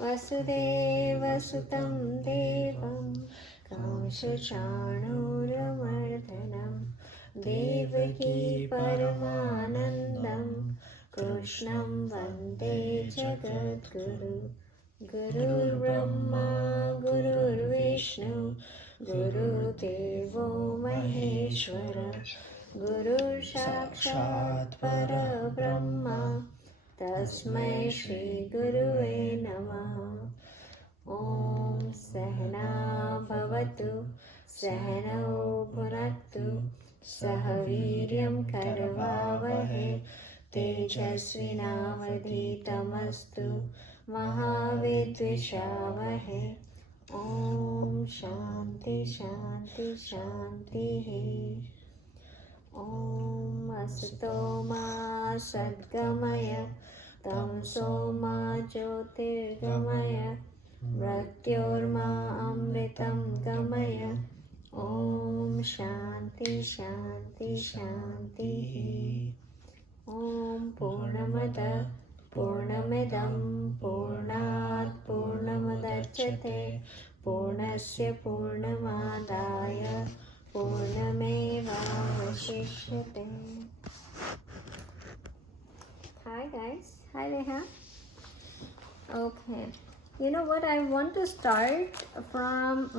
वसुदेवसुतं देवं कंसचाणूरमर्दनं देवकी परमानन्दं कृष्णं वन्दे जगद्गुरु गुरुर्ब्रह्मा गुरुर्विष्णु गुरुदेवो महेश्वर गुरुर्साक्षात् परब्रह्म तस्मै श्री गुरुवे नमः। ॐ सहना भवतु सहनौ भुनक्तु सह वीर्यं करवावहै तेजस्विनावधीतमस्तु महाविद्विषावहै। ॐ शान्ति शान्ति शान्तिः। ॐ असतो मा सद्गमय तमसो मा ज्योतिर्गमय मृत्योर्मा अमृतं गमय। ॐ शान्ति शान्ति शान्तिः। ॐ पूर्णमदः पूर्णमिदं पूर्णात् पूर्णमुदच्यते पूर्णस्य पूर्णमादाय पूर्णमेवावशिष्यते। Hi guys. Hi Reha. Okay. You know what? I want to start from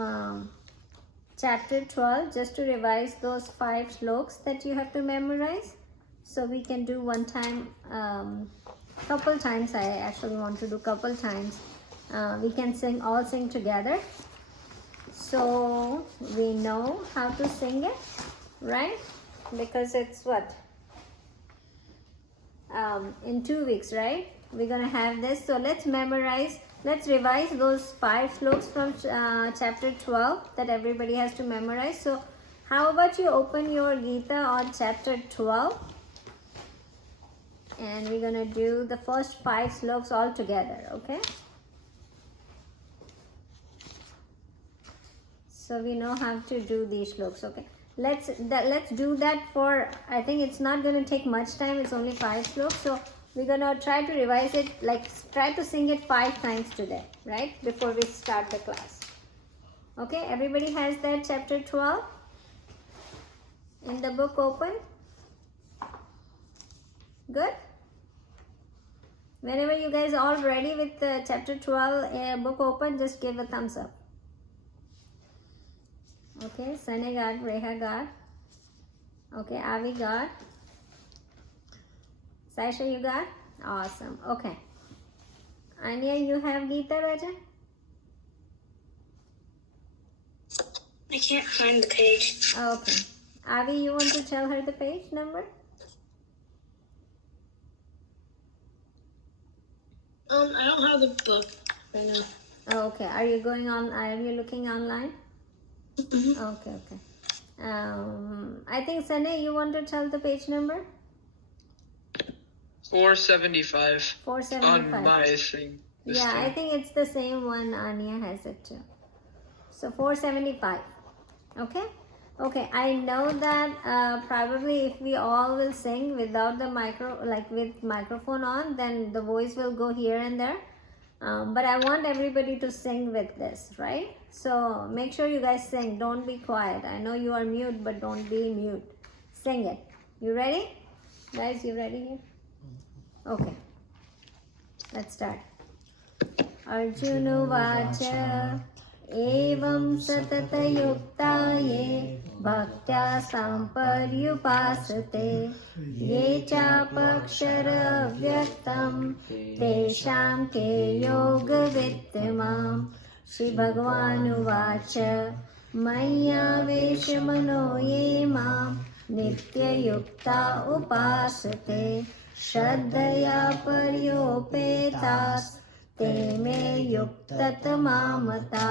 chapter 12 just to revise those 5 sloks that you have to memorize. So we can do one time, couple times. I actually want to do couple times. We can all sing together. So we know how to sing it, right? Because it's what? In 2 weeks, right? We're gonna have this. So let's revise those 5 sloks from chapter 12 that everybody has to memorize. So how about you open your Gita on chapter 12 and we're gonna do the first 5 sloks all together, okay? So we know how to do these sloks, okay? Let's do that for, I think it's not going to take much time. It's only 5 sloks. So we're going to try to revise it, like try to sing it 5 times today, right? Before we start the class. Okay, everybody has that chapter 12 in the book open? Good? Whenever you guys all ready with the chapter 12 book open, just give a thumbs up. Okay, Sane got, Reha got. Okay, Avi got. Saisha, you got? Awesome. Okay. Anya, you have Gita, Raja? I can't find the page. Okay. Avi, you want to tell her the page number? I don't have the book right now. Okay. Are you looking online? Mm-hmm. Okay. I think Sane, you want to tell the page number? 475. 475. On my thing. Yeah, I think it's the same one. Anya has it too. So 475. Okay. Okay. I know that probably if we all will sing without the with microphone on, then the voice will go here and there. But I want everybody to sing with this, right? So make sure you guys sing. Don't be quiet. I know you are mute, but don't be mute. Sing it. You ready? Guys, you ready here? Okay. Let's start. Arjuna Vacha Evam Satatayuktaye Bhaktya Samparyupasate Ye Chapakshara Vyaktam Tesham Ke Yoga Vittimam Shri Bhagavanu Vacha Maya Veshamano Ye Mam Nitya Yukta Upasate Shraddhaya Paryopetas Te me yuktatamamata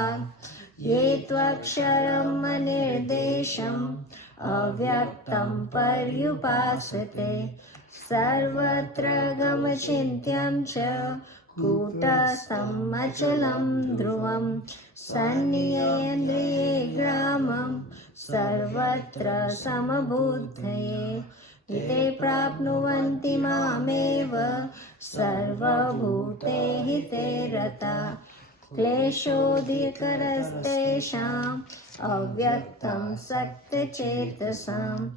Ye tvaksharam manirdesham Avyaktam paryupasate Sarvatra gamachintyam cha Kutastam achalam dhruvam Sanniyendriye gramam Sarvatra samabuddhaye ते प्राप्नुवन्ति मामेव सर्वभूते हिते रता क्लेशोऽधिकरस्तेषाम् अव्यक्तं सक्तचेतसाम्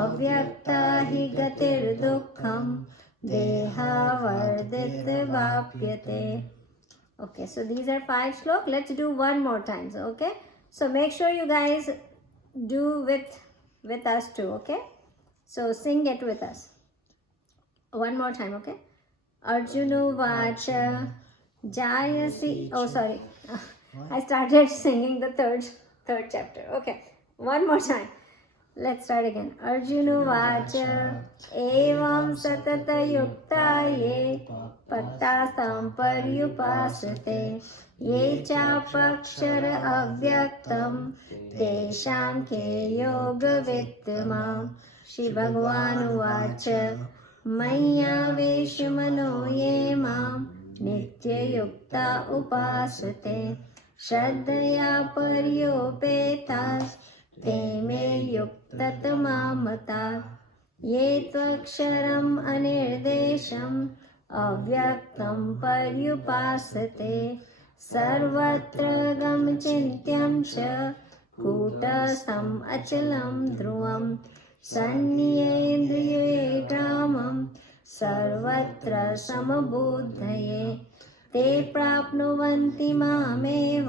अव्यक्ता हि गतिर्दुःखं देहावर्दितवाप्यते. Okay, so these are 5 slokas. Let's do one more time. So, okay, so make sure you guys do with us too. Okay, so sing it with us one more time. Okay, Arjuna Vacha Jayasi. Oh, sorry, I started singing the third chapter. Okay, one more time. Let's start again. Arjuna Vacha Evam Satata Yukta Ye Pattasam Paryupasate Ye Chapakshara Avyaktam Tesham Ke Yoga Vittamam. Shri Bhagwan Vacha Maya Veshmano Ye Mam Nitya Yukta Upasate Shraddhaya Paryopetas ते मे युक्ततमामता ये त्वक्षरम् अनिर्देशम् अव्यक्तं पर्युपासते सर्वत्र गमचिन्त्यं च कूटस्थम् अचलं ध्रुवं सन्नियेन्द्रिये ग्रामं सर्वत्र समबुद्धये ते प्राप्नुवन्ति मामेव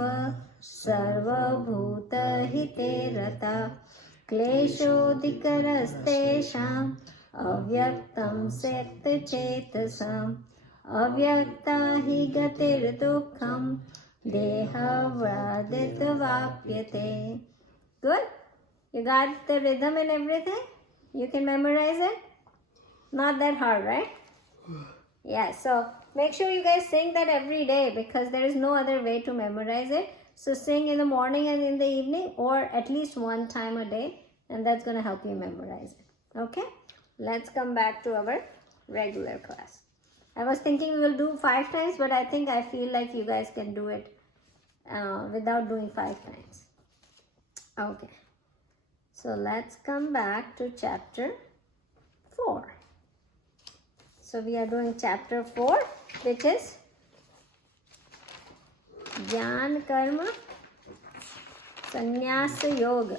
सर्वभूतहिते रता क्लेशोऽधिकरस्तेषाम् अव्यक्तं सक्तचेतसाम् अव्यक्ता हि गतिर्दुःखं देहावदितवाप्यते. Good? You got the rhythm and everything? You can memorize it? Not that hard, right? Yeah, so make sure you guys sing that every day because there is no other way to memorize it. So sing in the morning and in the evening or at least one time a day, and that's going to help you memorize it. Okay? Let's come back to our regular class. I was thinking we will do 5 times, but I feel like you guys can do it without doing 5 times. Okay. So let's come back to chapter 4. So we are doing chapter 4, which is Jnana Karma Sannyasa Yoga,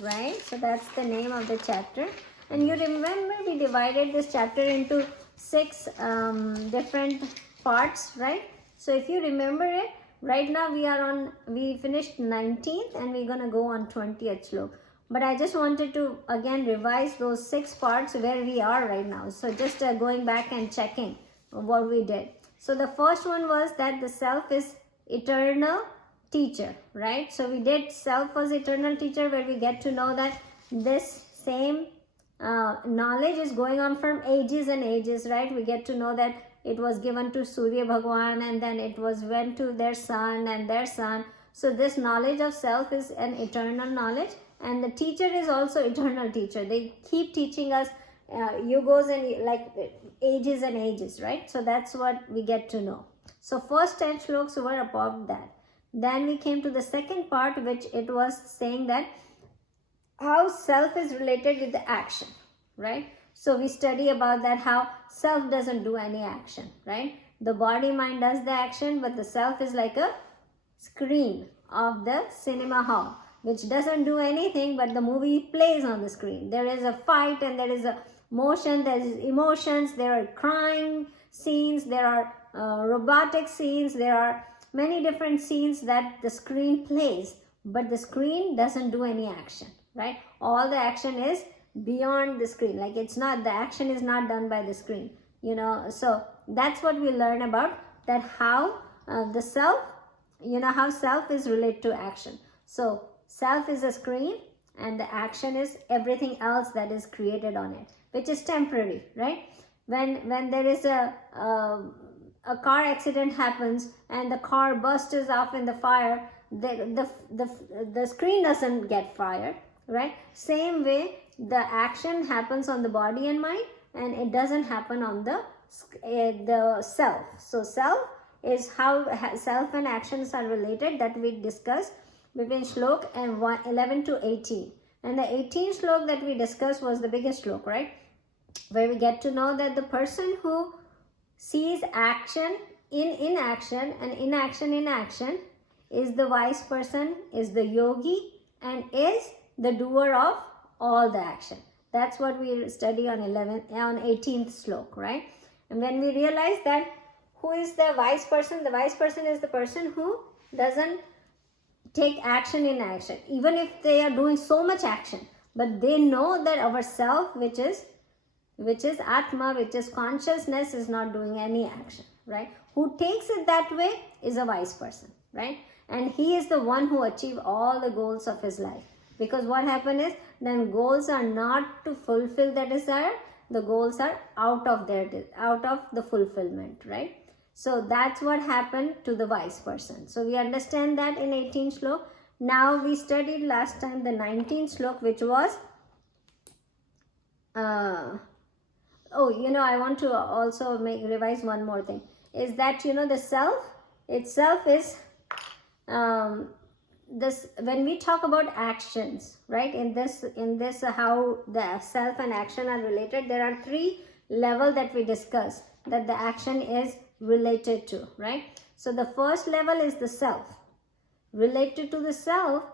right? So that's the name of the chapter. And you remember we divided this chapter into 6 different parts, right? So if you remember it, right now we finished 19th and we're gonna go on 20th slok. But I just wanted to again revise those 6 parts where we are right now. So just going back and checking what we did. So the first one was that the self is eternal teacher, right? So we did self was eternal teacher, where we get to know that this same knowledge is going on from ages and ages, right? We get to know that it was given to Surya Bhagwan and then it went to their son and their son. So this knowledge of self is an eternal knowledge, and the teacher is also eternal teacher. They keep teaching us yugos and like ages and ages, right? So that's what we get to know. So first 10 shlokas were about that. Then we came to the second part, which it was saying that how self is related with the action, right? So we study about that, how self doesn't do any action, right? The body mind does the action, but the self is like a screen of the cinema hall, which doesn't do anything, but the movie plays on the screen. There is a fight and there is a motion, there is emotions, there are crying scenes, there are robotic scenes, there are many different scenes that the screen plays, but the screen doesn't do any action, right? All the action is beyond the screen, like it's not, the action is not done by the screen, you know. So that's what we learn about, that how the self, you know, how self is related to action. So self is a screen and the action is everything else that is created on it, which is temporary, right? When there is a car accident happens and the car bursts off in the fire, the screen doesn't get fired, right? Same way the action happens on the body and mind, and it doesn't happen on the self. So self is how self and actions are related, that we discussed between shlok and 11 to 18. And the 18th shlok that we discussed was the biggest shlok, right? where we get to know that the person who sees action in inaction and inaction in action is the wise person, is the yogi, and is the doer of all the action. That's what we study on 18th slok, right? And when we realize that who is the wise person is the person who doesn't take action in action, even if they are doing so much action, but they know that our self, which is Atma, which is consciousness, is not doing any action, right? Who takes it that way is a wise person, right? And he is the one who achieved all the goals of his life. Because what happened is, then goals are not to fulfill the desire, the goals are out of the fulfillment, right? So that's what happened to the wise person. So we understand that in 18th slok. Now we studied last time the 19th slok, which was I want to also revise one more thing, is that the self itself is this. When we talk about actions, right, in this how the self and action are related, there are 3 levels that we discussed that the action is related to, right? So the first level is the self, related to the self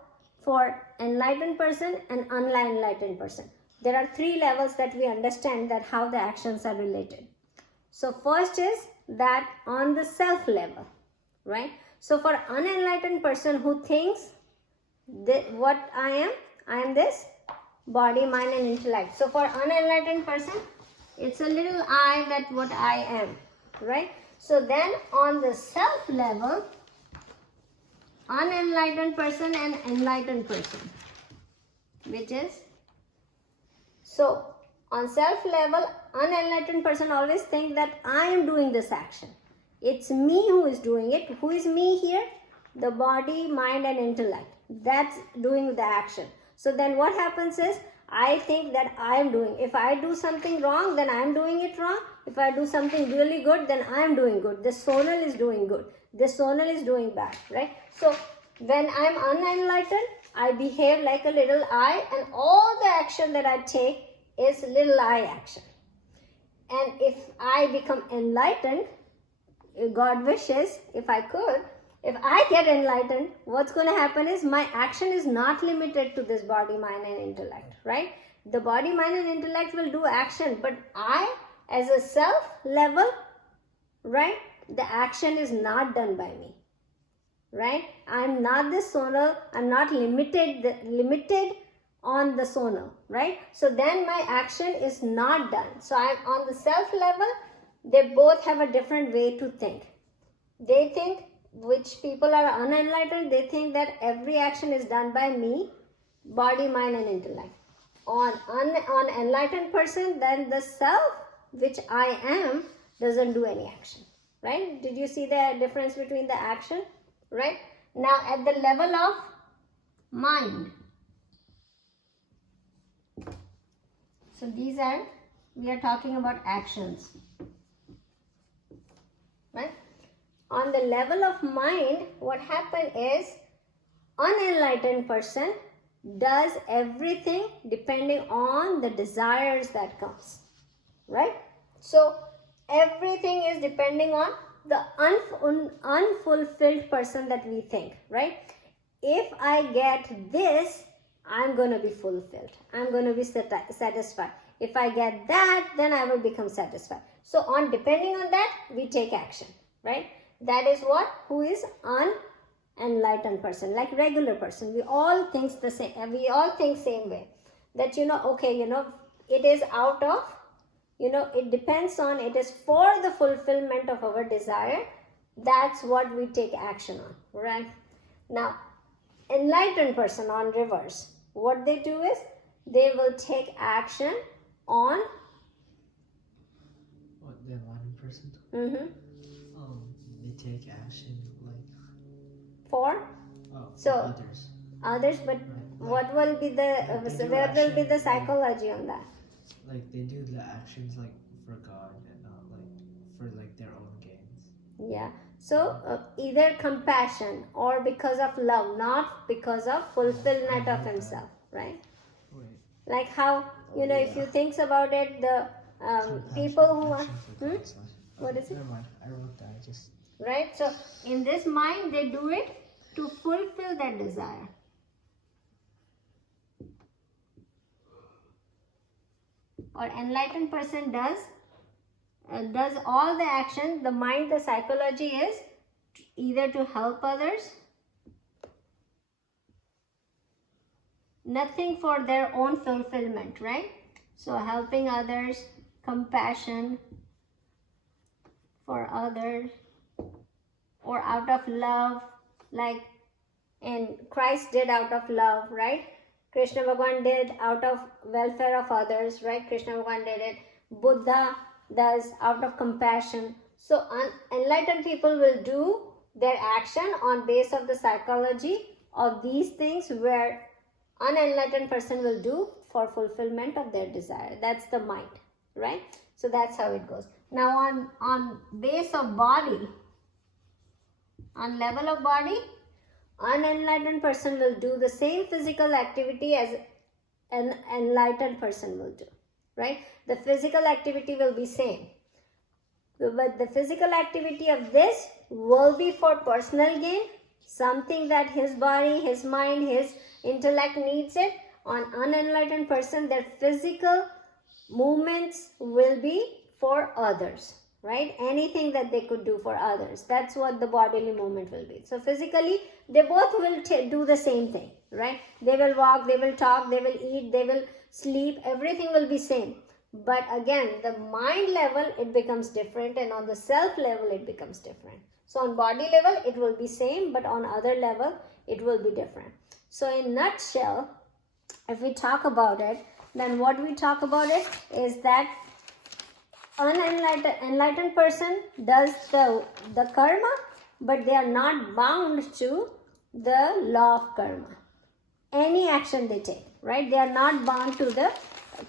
for enlightened person and unenlightened person. There are 3 levels that we understand that how the actions are related. So first is that on the self level, right? So for unenlightened person who thinks that what I am this body, mind and intellect. So for unenlightened person, it's a little I that what I am, right? So then on the self level, unenlightened person and enlightened person, which is, so on self level, unenlightened person always think that I am doing this action. It's me who is doing it. Who is me here? The body, mind and intellect. That's doing the action. So then what happens is, I think that I am doing. If I do something wrong, then I am doing it wrong. If I do something really good, then I am doing good. This sonal is doing good. This sonal is doing bad, right? So when I am unenlightened, I behave like a little I, and all the action that I take is little I action. And if I become enlightened, if God wishes, if I get enlightened, what's going to happen is my action is not limited to this body, mind and intellect, right? The body, mind and intellect will do action, but I as a self level, right, the action is not done by me, right? I'm not this sonal, I'm not limited on the sonal, right? So then my action is not done. So I'm on the self level, they both have a different way to think. They think, which people are unenlightened, they think that every action is done by me, body, mind and intellect. On enlightened person, then the self, which I am, doesn't do any action, right? Did you see the difference between the action, right? Now at the level of mind, so we are talking about actions, right? On the level of mind, what happened is, unenlightened person does everything depending on the desires that comes, right? So everything is depending on the unfulfilled person that we think, right? If I get this, I'm going to be fulfilled. I'm going to be satisfied. If I get that, then I will become satisfied. So depending on that, we take action, right? That is who is unenlightened person, like regular person. We all think the same. We all think same way. That it is out of, it depends on, it is for the fulfillment of our desire. That's what we take action on, right? Now, enlightened person on reverse, what they do is, they will take action on. What, the enlightened person? Mm-hmm. They take action For? So others, but right. what will be where will be the psychology on that? Like they do the actions for God and not for their own gains. Yeah. So either compassion or because of love, not because of fulfillment of himself, right? Wait. Like how, if you think about it, people who are, Compassion for God's life. What is it? Never mind. I wrote that. I just right? So in this mind, they do it to fulfill their desire. Or enlightened person does all the action. The mind, the psychology is either to help others, nothing for their own fulfillment, right? So helping others, compassion for others, or out of love, like and Christ did out of love, right? Krishna Bhagwan did out of welfare of others, right? Krishna Bhagwan did it. Buddha does out of compassion. So enlightened people will do their action on base of the psychology of these things, where unenlightened person will do for fulfillment of their desire. That's the mind, right? So that's how it goes. Now on base of body, on level of body, unenlightened person will do the same physical activity as an enlightened person will do, right? The physical activity will be same, but the physical activity of this will be for personal gain, something that his body, his mind, his intellect needs it. On unenlightened person, their physical movements will be for others, right? Anything that they could do for others, that's what the bodily movement will be. So physically, they both will do the same thing, right? They will walk, they will talk, they will eat, they will sleep, everything will be same. But again, the mind level, it becomes different, and on the self level, it becomes different. So on body level, it will be same, but on other level, it will be different. So in nutshell, if we talk about it, then what we talk about it is that enlightened person does the karma, but they are not bound to the law of karma. Any action they take, right? They are not bound to the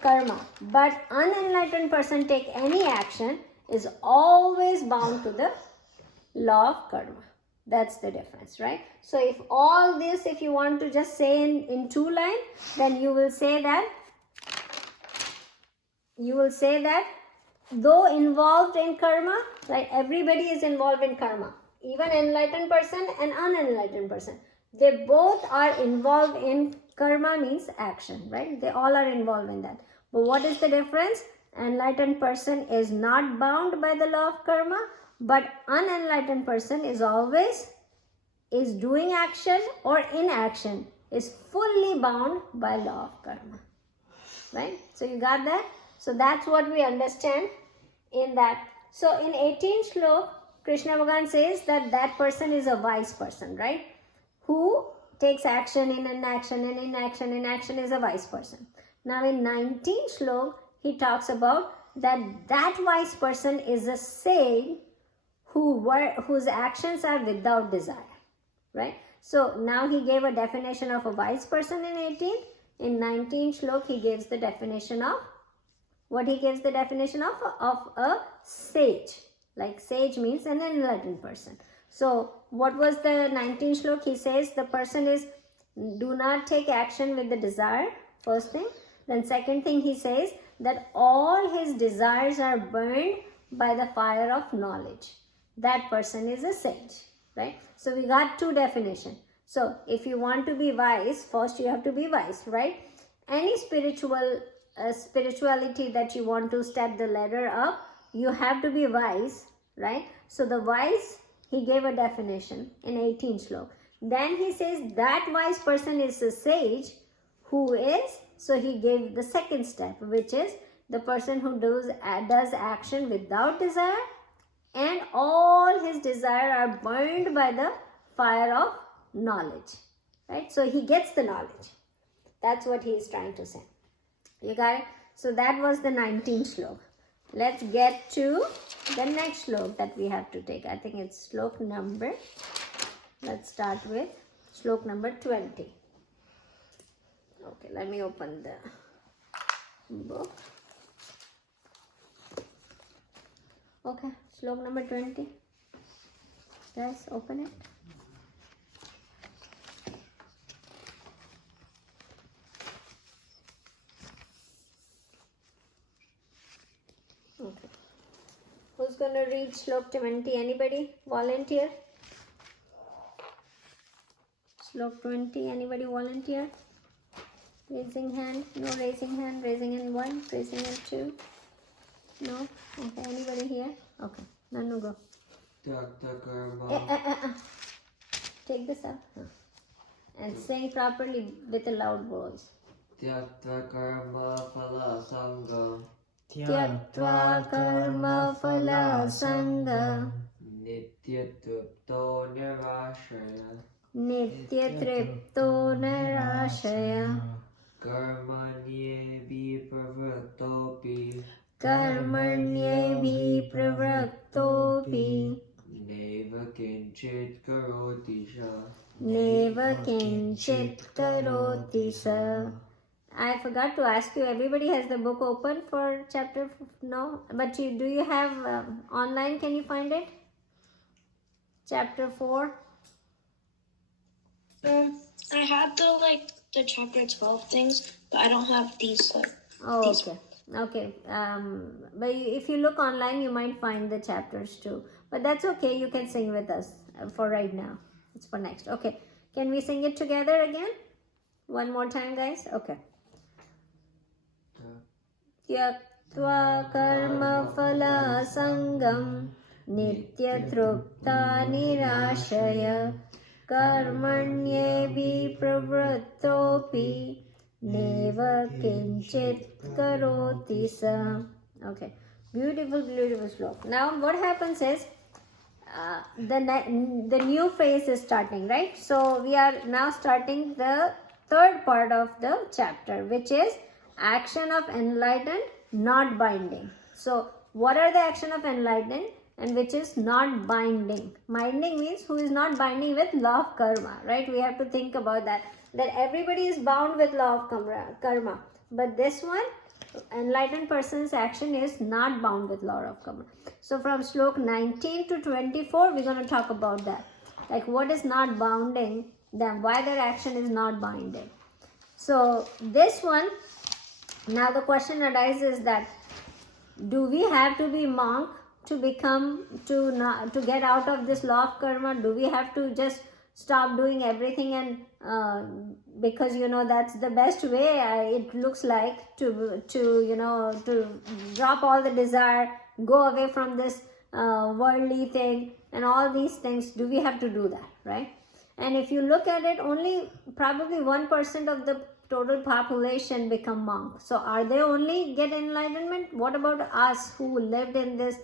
karma. But unenlightened person take any action is always bound to the law of karma. That's the difference, right? So if all this, if you want to just say in two lines, then you will say that though involved in karma, right? Everybody is involved in karma. Even enlightened person and unenlightened person. They both are involved in karma, means action, right? They all are involved in that. But what is the difference? Enlightened person is not bound by the law of karma, but unenlightened person is always doing action or inaction, is fully bound by law of karma, right? So you got that? So that's what we understand in that. So in 18th shlok, Krishna Bhagavan says that person is a wise person, right? Who takes action in inaction, and inaction is a wise person. Now in 19th shlok, he talks about that wise person is a sage whose actions are without desire, right? So now he gave a definition of a wise person in 18th. In 19th shlok, he gives the definition of what he gives the definition of a sage. Like sage means an enlightened person. So what was the 19th shlok? He says the person is do not take action with the desire, first thing. Then second thing, he says that all his desires are burned by the fire of knowledge. That person is a sage, right? So we got two definitions. So if you want to be wise, first you have to be wise, right? Any spirituality that you want to step the ladder up, you have to be wise, right? So the wise, he gave a definition in 18th shlok. Then he says that wise person is a sage who is, so he gave the second step, which is the person who does action without desire, and all his desire are burned by the fire of knowledge, right? So he gets the knowledge. That's what he is trying to say. You got it? So that was the 19th shlok. Let's get to the next shlok that we have to take. I think it's shlok number, let's start with shlok number 20. Okay, let me open the book. Okay, shlok number 20. Guys, open it. read Shlok 20? Anybody volunteer? Shlok 20, anybody volunteer? Raising hand? No raising hand. Raising hand 1, raising hand 2. No? Okay, anybody here? Okay, Nanu go. Take this up. And sing properly with a loud voice. Tyaktva karma phala sangam Tyaktva karma phala sangam Nityatripto nirashaya Nityatripto narashaya Karmanye pravrittopi Karmanyebhi pravraktopi Neva kinchit karoti sha Neva kinchit karoti sa. I forgot to ask you, everybody has the book open for chapter, no? But do you have online, can you find it? Chapter 4? I have the chapter 12 things, but I don't have these Oh, these okay. Okay. But if you look online, you might find the chapters too. But that's okay. You can sing with us for right now. It's for next. Okay. Can we sing it together again? One more time, guys. Okay. Tyaktva karma phala sangam nityatrupta nirashaya karmanyebhi pravrittopi neva kinchit karoti sa. Okay, beautiful, beautiful slok. Now what happens is the new phase is starting, right? So we are now starting the third part of the chapter, which is action of enlightened, not binding. So what are the action of enlightened and which is not binding? Binding means who is not binding with law of karma, right? We have to think about that everybody is bound with law of karma, but this one, enlightened person's action is not bound with law of karma. So from Shlok 19 to 24, we're going to talk about that, like what is not bounding them, why their action is not binding. So this one, now the question arises that do we have to be monk to become, to get out of this law of karma? Do we have to just stop doing everything and because that's the best way, it looks like, to drop all the desire, go away from this worldly thing and all these things? Do we have to do that, right? And if you look at it, only probably 1% of the total population become monks. So are they only get enlightenment? What about us who lived in this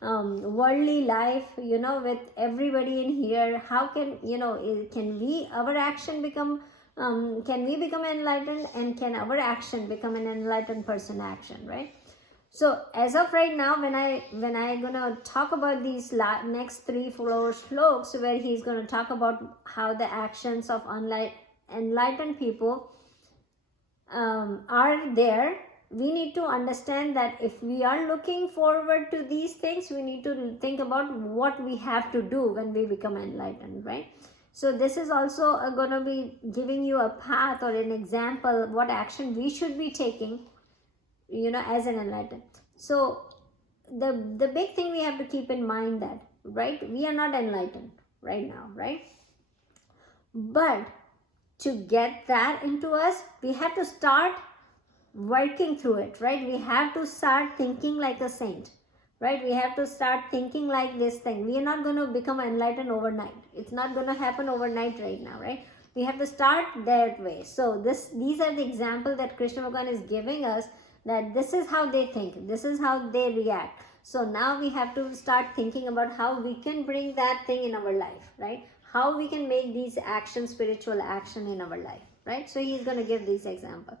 worldly life, with everybody in here? How can, can we, our action become, can we become enlightened, and can our action become an enlightened person action, right? So as of right now, when I gonna talk about these next 3-4 shloks, where he's gonna talk about how the actions of enlightened people are there, we need to understand that if we are looking forward to these things, we need to think about what we have to do when we become enlightened, right? So this is also going to be giving you a path or an example what action we should be taking, as an enlightened. So the big thing we have to keep in mind that, right, we are not enlightened right now, right? But to get that into us, we have to start working through it, right? We have to start thinking like a saint, right? We have to start thinking like this thing. We are not going to become enlightened overnight. It's not going to happen overnight right now, right? We have to start that way. So these are the examples that Krishna Bhagavan is giving us, that this is how they think, this is how they react. So now we have to start thinking about how we can bring that thing in our life, right? How we can make these actions spiritual action in our life, right? So he's going to give these examples.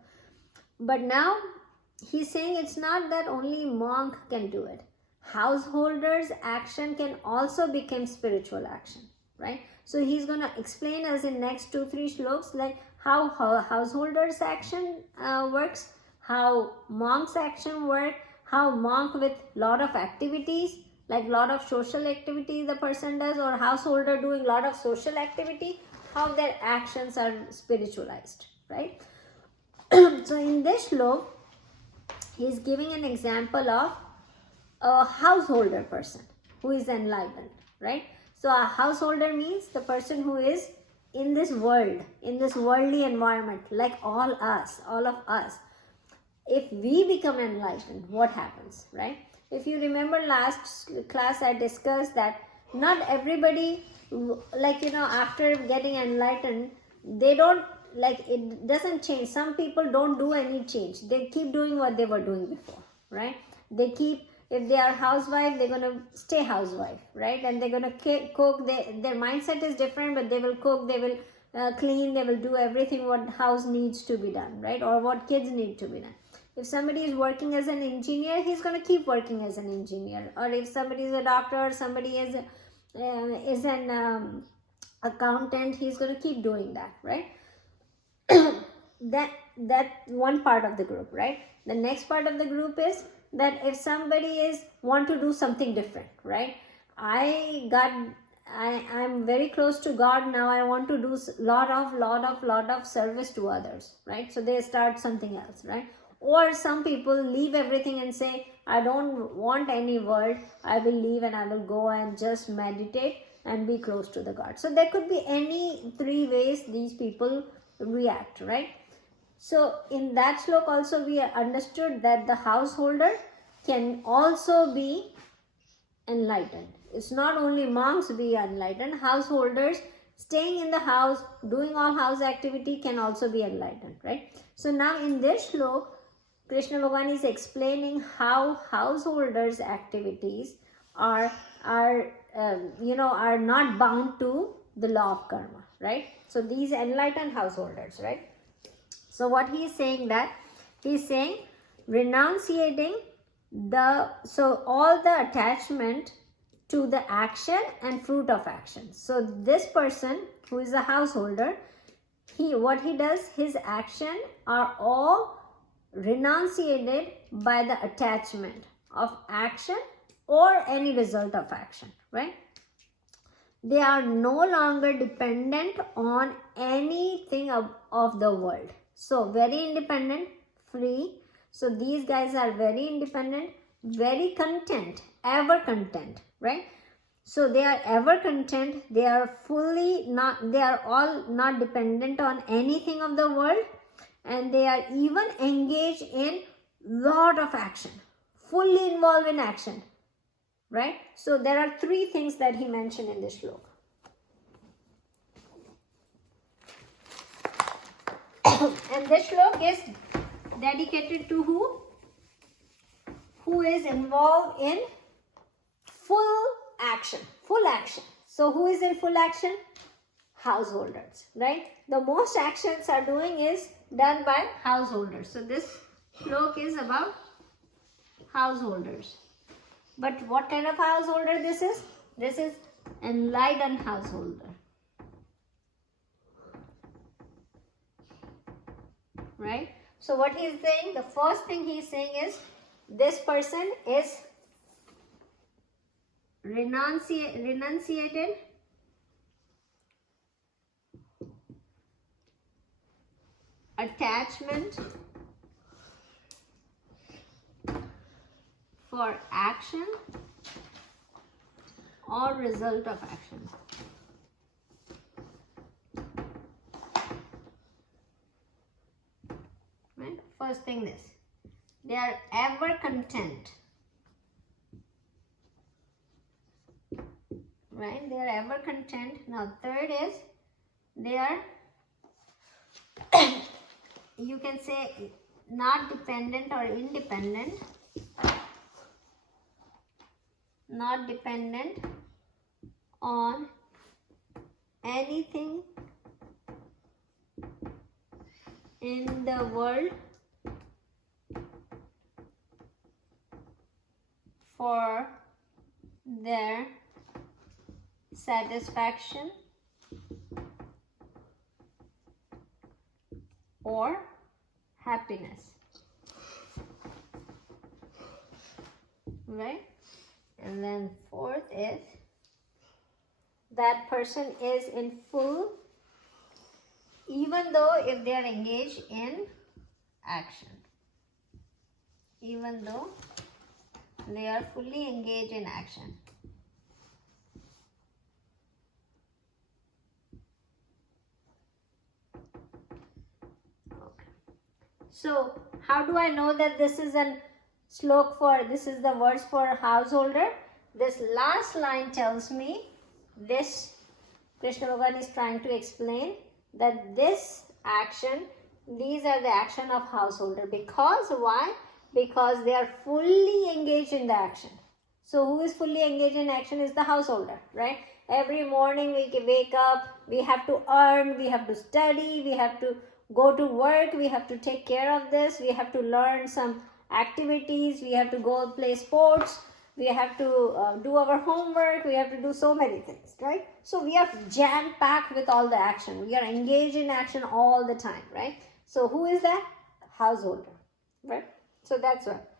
But now he's saying it's not that only monk can do it. Householders' action can also become spiritual action, right? So he's going to explain us in next 2-3 shloks like how householders' action works, how monk's action work, how monk with lot of activities, like lot of social activity the person does, or householder doing lot of social activity, how their actions are spiritualized, right? So in this shlok, he's giving an example of a householder person, who is enlightened, right? So a householder means the person who is in this world, in this worldly environment, like all of us. If we become enlightened, what happens, right? If you remember last class, I discussed that not everybody, like, after getting enlightened, they don't, like, it doesn't change. Some people don't do any change. They keep doing what they were doing before, right? They keep, if they are housewife, they're going to stay housewife, right? And they're going to cook. Their mindset is different, but they will cook, they will clean, they will do everything what house needs to be done, right? Or what kids need to be done. If somebody is working as an engineer, he's going to keep working as an engineer. Or if somebody is a doctor, or somebody is an accountant, he's going to keep doing that, right? that one part of the group, right? The next part of the group is that if somebody is want to do something different, right? I'm very close to God now. I want to do lot of service to others, right? So they start something else, right? Or some people leave everything and say, I don't want any world. I will leave and I will go and just meditate and be close to the God. So there could be any three ways these people react, right? So in that slok also we understood that the householder can also be enlightened. It's not only monks be enlightened, householders staying in the house, doing all house activity can also be enlightened, right? So now in this slok, Krishna Bhagavan is explaining how householders' activities are not bound to the law of karma, right? So these enlightened householders, right? So what he is saying that, he is saying renunciating all the attachment to the action and fruit of action. So this person who is a householder, what he does, his action are all renunciated by the attachment of action or any result of action, right? They are no longer dependent on anything of the world. So very independent, free. So these guys are very independent, very content, ever content, right? So they are ever content. They are all not dependent on anything of the world. And they are even engaged in lot of action, fully involved in action, right? So there are three things that he mentioned in this slok. And this slok is dedicated to who? Who is involved in full action. So who is in full action? Householders, right? The most actions are doing is done by householders. So this slok is about householders. But what kind of householder this is? This is enlightened householder, right? So what he is saying, the first thing he is saying is, this person is renunciated attachment for action or result of action. Right? First thing this, they are ever content. Right? They are ever content. Now third is, they are you can say not dependent or independent, not dependent on anything in the world for their satisfaction or happiness, right? And then fourth is, that person is in full, even though if they are engaged in action, even though they are fully engaged in action. So how do I know that this is a slok for, this is the words for householder? This last line tells me this. Krishna Bhagavan is trying to explain that this action, these are the action of householder. Because why? Because they are fully engaged in the action. So who is fully engaged in action is the householder, right? Every morning we wake up, we have to earn, we have to study, we have to go to work, we have to take care of this, we have to learn some activities, we have to go play sports, we have to do our homework, we have to do so many things, right? So we are jam-packed with all the action. We are engaged in action all the time, right? So who is that? Householder, right? So that's what.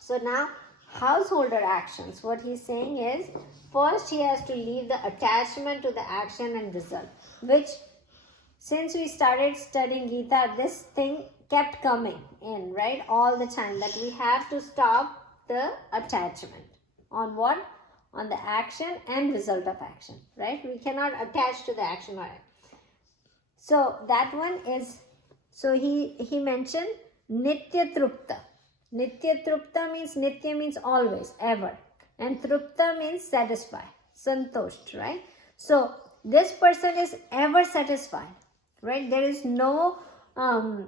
So now householder actions, what he's saying is, first he has to leave the attachment to the action and result, which since we started studying Gita, this thing kept coming in, right? All the time, that we have to stop the attachment on what? On the action and result of action, right? We cannot attach to the action or act. So that one is, so he mentioned Nitya Trupta. Nitya Trupta means, Nitya means always, ever. And Trupta means satisfied, santosht, right? So this person is ever satisfied, right? There is no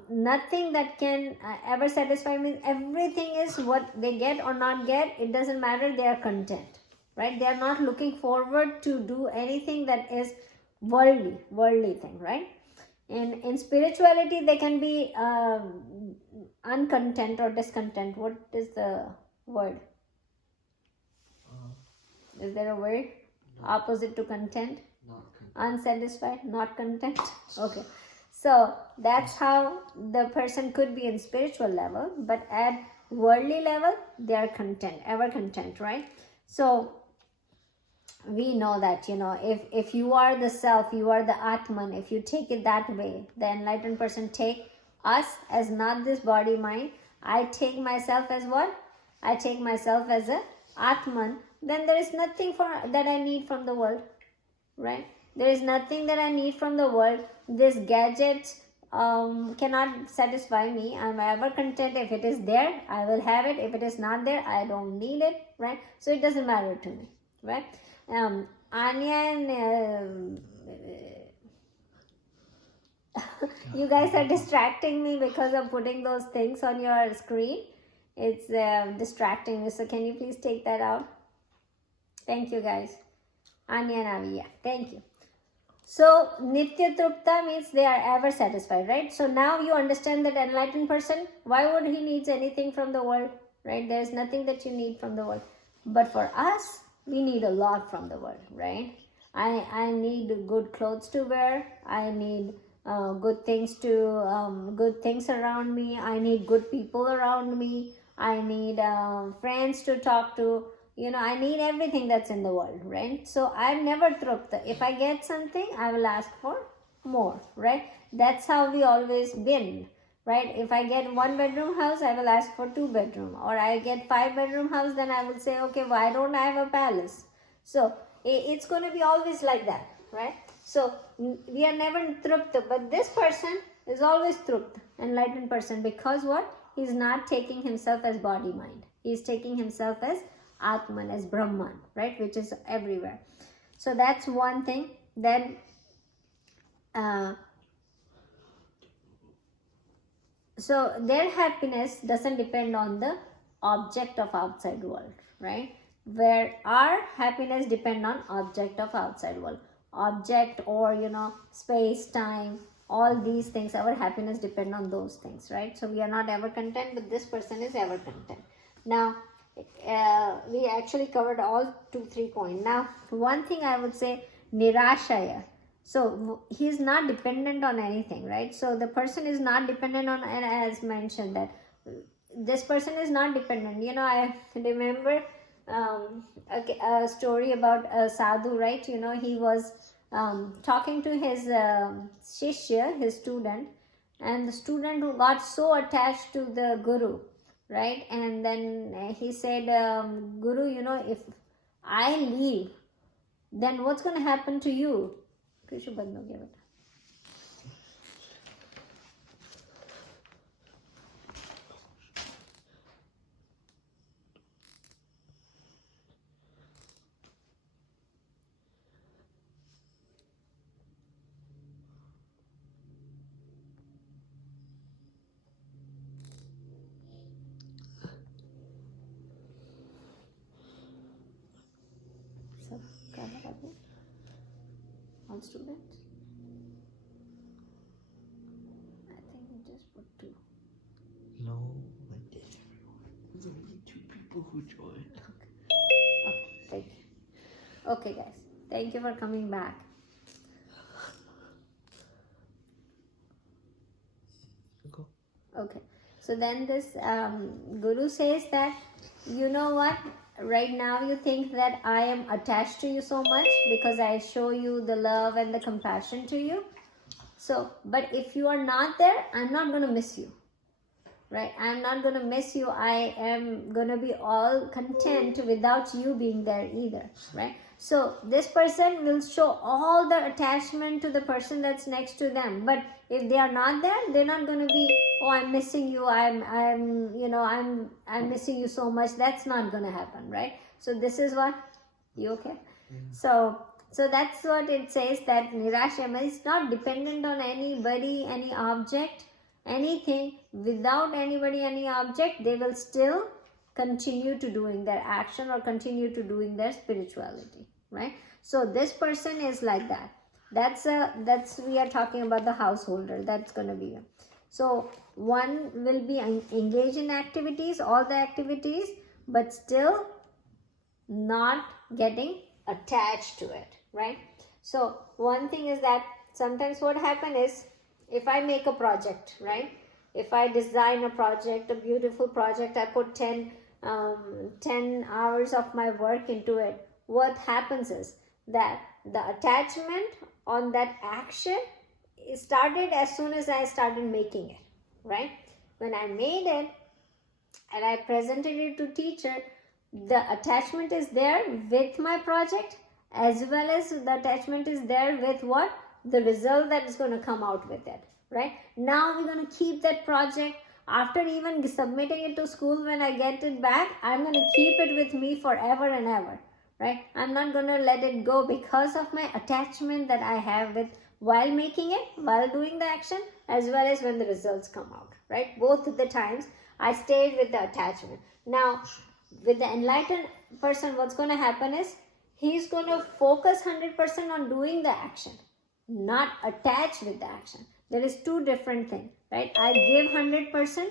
nothing that can ever satisfy. Means everything is what they get or not get, it doesn't matter, they are content, right? They are not looking forward to do anything that is worldly thing, right? In spirituality they can be uncontent or discontent. What is the word? Is there a word opposite to content? Not content. Unsatisfied, not content. Okay, so that's how the person could be in spiritual level, but at worldly level they are content, ever content, right? So we know that, you know, if you are the self, you are the Atman, if you take it that way, the enlightened person take us as not this body mind. I take myself as what? I take myself as a Atman. Then there is nothing that I need from the world, right? There is nothing that I need from the world. This gadget cannot satisfy me. I'm ever content. If it is there, I will have it. If it is not there, I don't need it, right? So it doesn't matter to me, right? Anya and you guys are distracting me because of putting those things on your screen. It's distracting me. So can you please take that out? Thank you, guys. Anya and Avi, yeah. Thank you. So Nitya Trupta means they are ever satisfied, right? So now you understand that enlightened person, why would he needs anything from the world, right? There is nothing that you need from the world. But for us, we need a lot from the world, right? I need good clothes to wear. I need good things around me. I need good people around me. I need friends to talk to. You know, I need everything that's in the world, right? So I'm never trupta. If I get something, I will ask for more, right? That's how we always been, right? If I get 1-bedroom house, I will ask for 2-bedroom. Or I get 5-bedroom house, then I will say, okay, why don't I have a palace? So it's going to be always like that, right? So we are never trupta, but this person is always trupta, enlightened person, because what? He's not taking himself as body mind. He's taking himself as Atman, as Brahman, right? Which is everywhere. So that's one thing. Then so their happiness doesn't depend on the object of outside world, right? Where our happiness depend on object of outside world. Object, or you know, space, time, all these things, our happiness depend on those things, right? So we are not ever content, but this person is ever content. Now we actually covered all 2-3 points. Now one thing I would say, nirashaya. So he is not dependent on anything, right? So the person is not dependent on, and as mentioned that this person is not dependent. You know, I remember a story about a sadhu, right? You know, he was talking to his shishya, his student, and the student who got so attached to the guru, right? And then he said, Guru, you know, if I leave, then what's going to happen to you? All students? I think we just put 2. No, like everyone. There's only 2 people who joined. Okay, thank you. Okay, guys. Thank you for coming back. Go. Okay. So then this Guru says that, you know what? Right now you think that I am attached to you so much because I show you the love and the compassion to you. So, but if you are not there, I'm not going to miss you. Right? I'm not going to miss you. I am going to be all content without you being there either. Right? So this person will show all the attachment to the person that's next to them. But if they are not there, they're not going to be, oh, I'm missing you. I'm missing you so much. That's not going to happen. Right? So this is what, you okay? So that's what it says, that Nirashama is not dependent on anybody, any object, anything. Without anybody, any object, they will still continue to doing their action or continue to doing their spirituality, right? So this person is like that. That's we are talking about the householder. That's going to be so one will be engaged in activities, all the activities, but still not getting attached to it, right? So one thing is that sometimes what happen is, if I make a project, right? If I design a project, a beautiful project, I put 10 hours of my work into it. What happens is that the attachment on that action started as soon as I started making it, right? When I made it and I presented it to teacher, the attachment is there with my project, as well as the attachment is there with what? The result that is going to come out with it, right? Now we're going to keep that project. After even submitting it to school, when I get it back, I'm going to keep it with me forever and ever, right? I'm not going to let it go because of my attachment that I have with while making it, while doing the action, as well as when the results come out, right? Both of the times I stayed with the attachment. Now, with the enlightened person, what's going to happen is he's going to focus 100% on doing the action, not attached with the action. There is 2 different things, right? I give 100%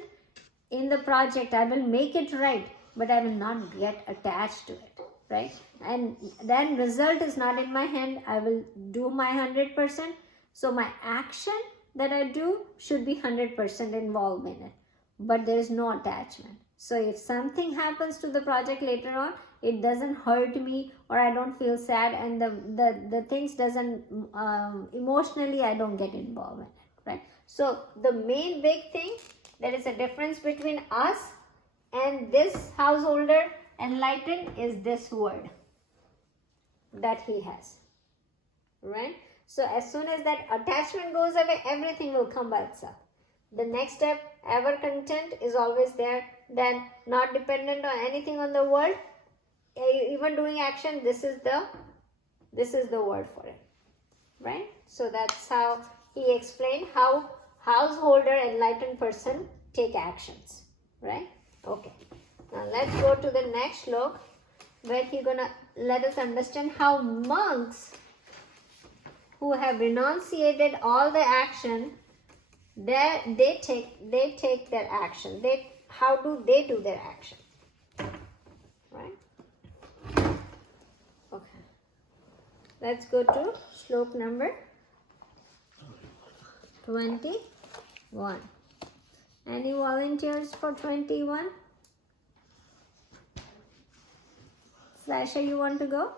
in the project. I will make it right, but I will not get attached to it, right? And then result is not in my hand. I will do my 100%. So my action that I do should be 100% involved in it, but there is no attachment. So if something happens to the project later on, it doesn't hurt me, or I don't feel sad, and the things doesn't emotionally I don't get involved in it, right? So the main big thing, there is a difference between us and this householder enlightened, is this word that he has, right? So as soon as that attachment goes away, everything will come by itself. The next step, ever content, is always there. Then not dependent on anything on the world, even doing action, this is the word for it, right? So that's how he explained how householder enlightened person take actions, right? Okay, now let's go to the next slok, where he's gonna let us understand how monks who have renunciated all the action, they take their action. How do they do their action, right? Okay, let's go to slok number 21. Any volunteers for 21? Sasha, you want to go?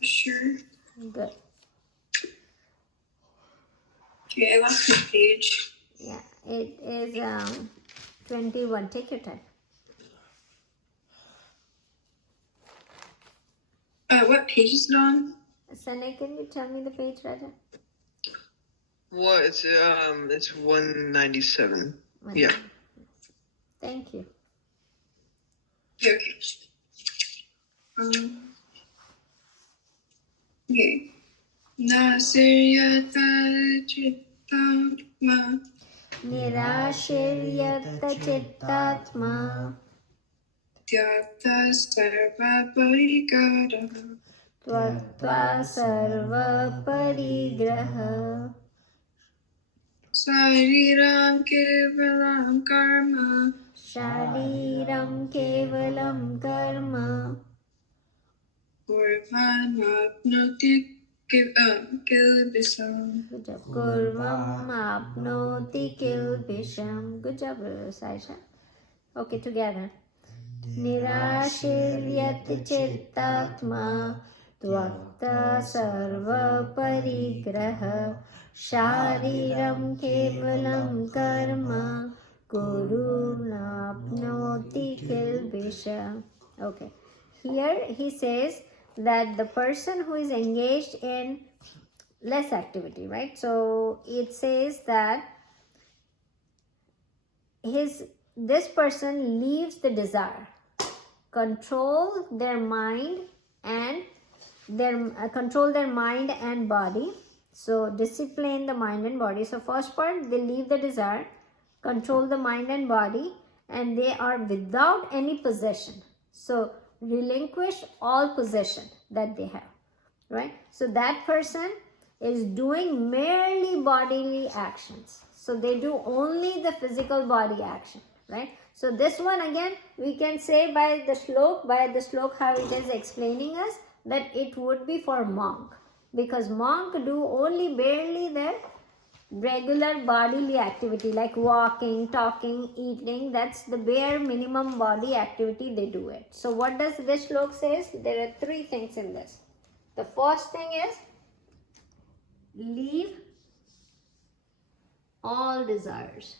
Sure. Good. Okay, I lost my page. Yeah, it is 21. Take your time. What page is it on? Sanay, can you tell me the page, Raja? What? It's 197. Yeah. Thank you. Okay. Okay. Nasiryata chittatma Nirashiryata chittatma Tyata sarva parigadaha. Tvattva sarva parigraha. Sariram kevalam karma. Shariram kevalam karma. Kurvamapnoti kilbisam. Good job. Kurvam apnoti kilbisham. Good job, Saisha. Okay, together. Nirashiryat chittatma tvakta sarva parigraha shariram kevalam karma guru napnoti kilbisha. Okay, here he says that the person who is engaged in less activity, right? So it says that this person leaves the desire, control their mind and control their mind and body. So discipline the mind and body. So first part, they leave the desire, control the mind and body, and they are without any possession. So relinquish all possession that they have, right? So that person is doing merely bodily actions. So they do only the physical body action, right? So this one again, we can say by the slok how it is explaining us, that it would be for monk, because monk do only barely their regular bodily activity like walking, talking, eating. That's the bare minimum body activity they do it. So what does this slok says? There are three things in this. The first thing is leave all desires.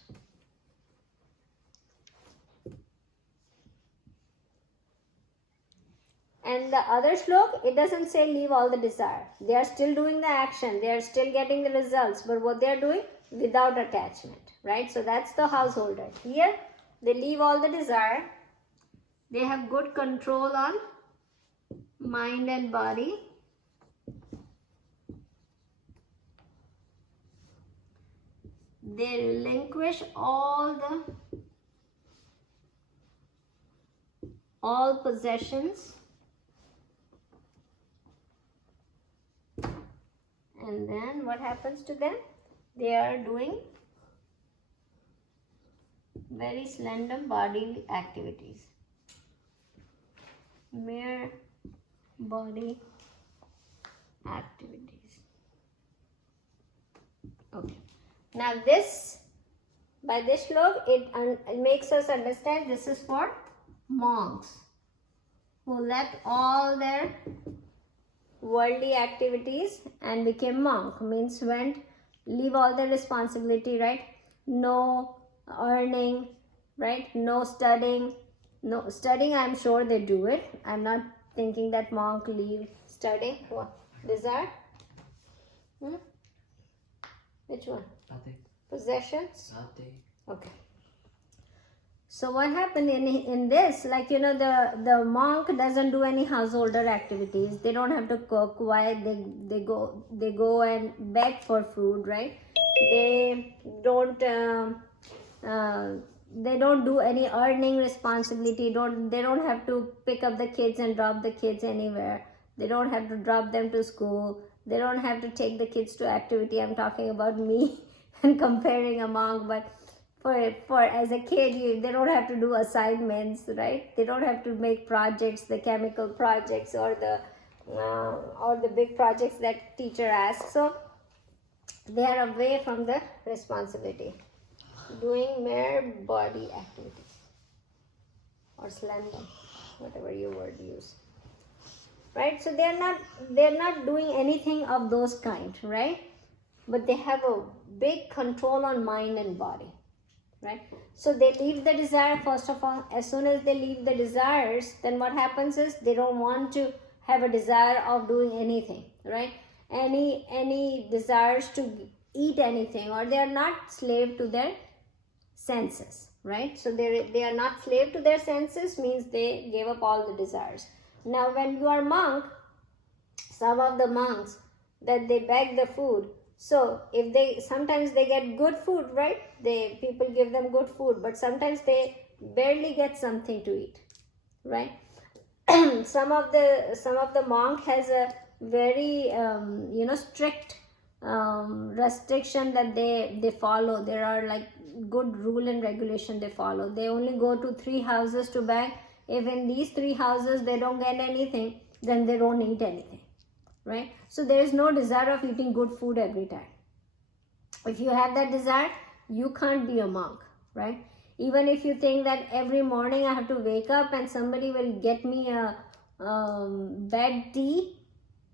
And the other slok, it doesn't say leave all the desire. They are still doing the action. They are still getting the results. But what they are doing? Without attachment, right? So that's the householder. Here, they leave all the desire. They have good control on mind and body. They relinquish all possessions. And then what happens to them? They are doing very slender bodily activities. Mere body activities. Okay. Now by this slok, it makes us understand this is for monks who left all their worldly activities and became monk. Means leave all the responsibility, right? No earning, right? No studying. No studying, I'm sure they do it. I'm not thinking that monk leave studying. What? Desire? Which one? Nothing. Possessions? Nothing. Okay. So what happened in this, like, the monk doesn't do any householder activities. They don't have to cook. Why? They go and beg for food, right? They don't do any earning responsibility. They don't have to pick up the kids and drop the kids anywhere. They don't have to drop them to school. They don't have to take the kids to activity. I'm talking about me and comparing a monk, but for as a kid, they don't have to do assignments, right? They don't have to make projects, the chemical projects or the big projects that teacher asks. So they are away from the responsibility, doing mere body activities or slender, whatever you word use, right? So they're not doing anything of those kind, right? But they have a big control on mind and body, right? So they leave the desire. First of all, as soon as they leave the desires, then what happens is they don't want to have a desire of doing anything, right? Any desires to eat anything, or they are not slave to their senses, right? So they are not slave to their senses, means they gave up all the desires. Now when you are monk, some of the monks that they beg the food. So if sometimes they get good food, right? People give them good food, but sometimes they barely get something to eat. right? some of the monk has a very strict restriction that they follow. There are like good rule and regulation they follow. They only go to 3 houses to beg. If in these 3 houses they don't get anything, then they don't eat anything, right? So there is no desire of eating good food every time. If you have that desire, you can't be a monk, right? Even if you think that every morning I have to wake up and somebody will get me a bad tea,